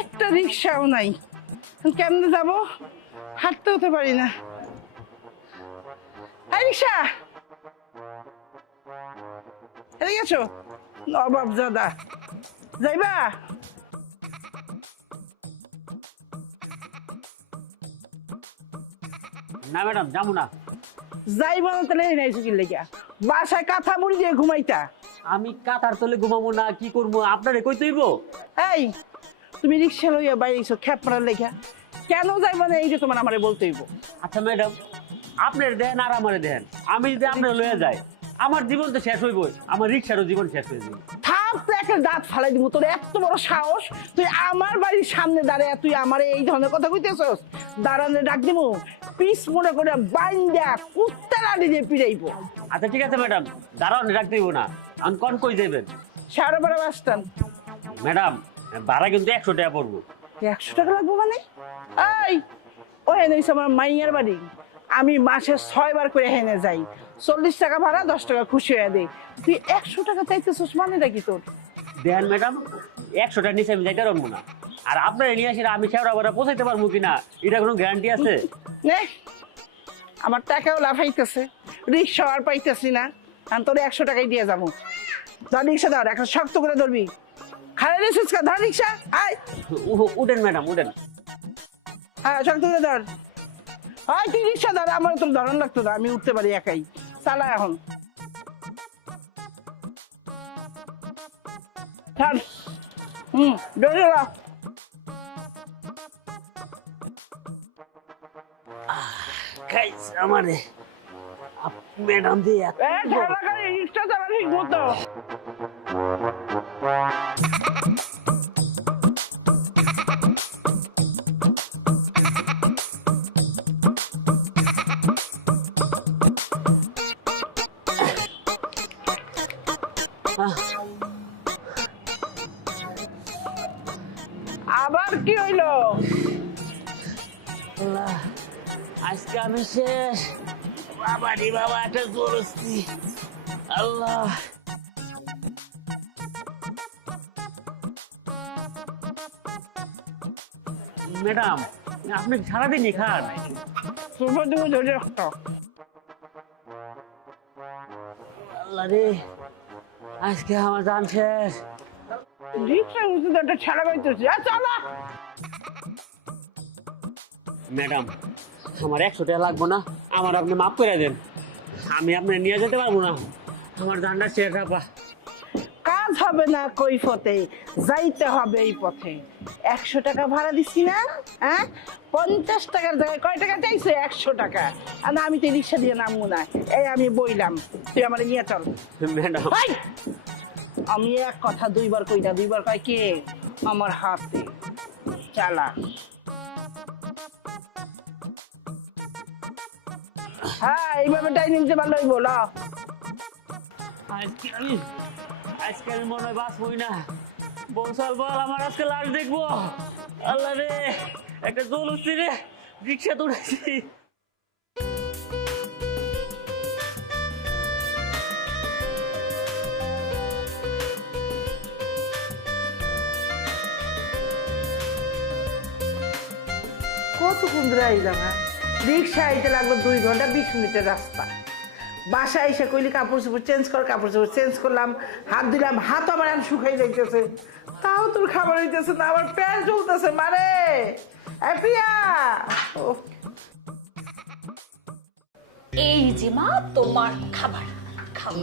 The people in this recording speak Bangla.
একটা রিক্সাও নাই, কেমনে যাবো? হাঁটতে হতে পারি না। রিক্সা এদিকে আছো, নবাব জাদা যাইবা? না ম্যাডাম যাবো না। যাইবা না তাহলে নাই কি লেগা বাসায় কাঁথা মুড়ি দিয়ে ঘুমাইতা। আমি কাতার তলে ঘুমাবো না, কি করবো? আপনারে কই তৈব? এই তুমি রিক্সা লইয়া বাইরেছো খ্যাপ মারার লেগা, কেন যাইবা না এই যে তোমার আমারে বলতেইব। আচ্ছা ম্যাডাম, আপনার দেন আর আমারে দেন, আমি যদি আপনার লয়ে যাই আমার জীবন তো শেষ হইবই, আমার রিক্সারও জীবন শেষ হয়ে যাবে। থাম, একটা দাঁত ফালাই দিব। তোর এত বড় সাহস, তুই আমার বাড়ির সামনে দাঁড়ায় তুই আমারে এই ধরনের কথা কইতেছস? দাঁড়ানে ডাক দিব, পিস মনে করে বাইন্দা কুত্তা লাড়ি দিয়ে পিড়াইবো। আচ্ছা ঠিক আছে ম্যাডাম, দাঁড়ান রাখতে দিব না। আমি কোন কই যাবেন? সাড়ে বারো বাসতাম। ম্যাডাম ভাড়া কিন্তু 100 টাকা পড়বো। 100 টাকা লাগবো মানে? এই ও হেনে আমার মাইয়ার বাড়ি, আমি মাসে 6 বার করে হেনে যাই, 40 টাকা ভাড়া 10 টাকা খুশি হয়ে দেই। তুই 100 টাকা চাইতেছস মানে নাকি তোর? দেন ম্যাডাম, 100 টাকা নিচে আমি যাইতে পারবো না। আর আপনার নিয়ে আসি আমি শেওড়া ভাড়া পৌঁছাইতে পারবো কিনা এটা কোনো গ্যারান্টি আছে? নে আমার টাকাও লাফাইতেছে, রিক্সা আর পাইতেছি না, আমি তোর 100 টাকাই দিয়ে যাবো। ধর রিক্সা, ধর একটা শক্ত করে ধরবি। খারাপ রিক্সা, ধর রিক্সা, আয়। উঠেন ম্যাডাম উঠেন। হ্যাঁ শক্ত করে ধর। হয় তুই রিক্সা ধর, আমার তোর ধরন লাগতো না, আমি উঠতে পারি একাই। চালা এখন। ধরে রাখ। খাইছে আমারে ম্যাডাম দিয়ে রিক্সা চালা ঠিক মতো। আবার কি হইলো? আজকে আমি শেষ। বাবারি বাবা একটা জোরস্তি। আল্লাহ ম্যাডাম, আপনি সারাদিনই খান। ধরে রাখতো। আল্লাহ রে, আজকে আমার জান শেষ। ম্যাডাম আমার 100 টাকা লাগবো না, আমার আপনি মাফ করে দেন। আমি আপনি নিয়ে যেতে পারবো না, আমার জানটা শেষ। আপা কাজ হবে না কৈফতে, যাইতে হবে এই পথে। 100 টাকা ভাড়া দিছি না? হ্যাঁ, 50 টাকার জায়গায় কয় টাকা চাইছে? 100 টাকা। আর আমি তো রিক্সা দিয়ে নামবো না, এই আমি বইলাম, তুই আমার নিয়ে চল। ম্যাডাম আমি এক কথা দুইবার কই না, দুইবার কয় কে? আমার হাতে। চালা। হ্যাঁ এইভাবে টাইমিং যে ভালো হইব। আজকে আমি মনে হয় বাঁচবই না। বংশাল বল আমার আজকে লাশ দেখবো। আল্লাহ রে, একটা জলুসি রে, রিক্সা দৌড়াইছি। কতক্ষণ ধরে আইলাম? হ্যাঁ, রিক্সা আইতে লাগলো 2 ঘন্টা 20 মিনিটের রাস্তা। বাসায় এসে কইলি কাপড় চোপড় চেঞ্জ কর, কাপড় চোপড় চেঞ্জ করলাম, হাত দিলাম, হাত আমার এখন শুকাই যাইতেছে, তাও তোর খাবার হইতেছে না, আমার প্যান্ট চলতেছে মারে। এই যে মা তোমার খাবার, খাও।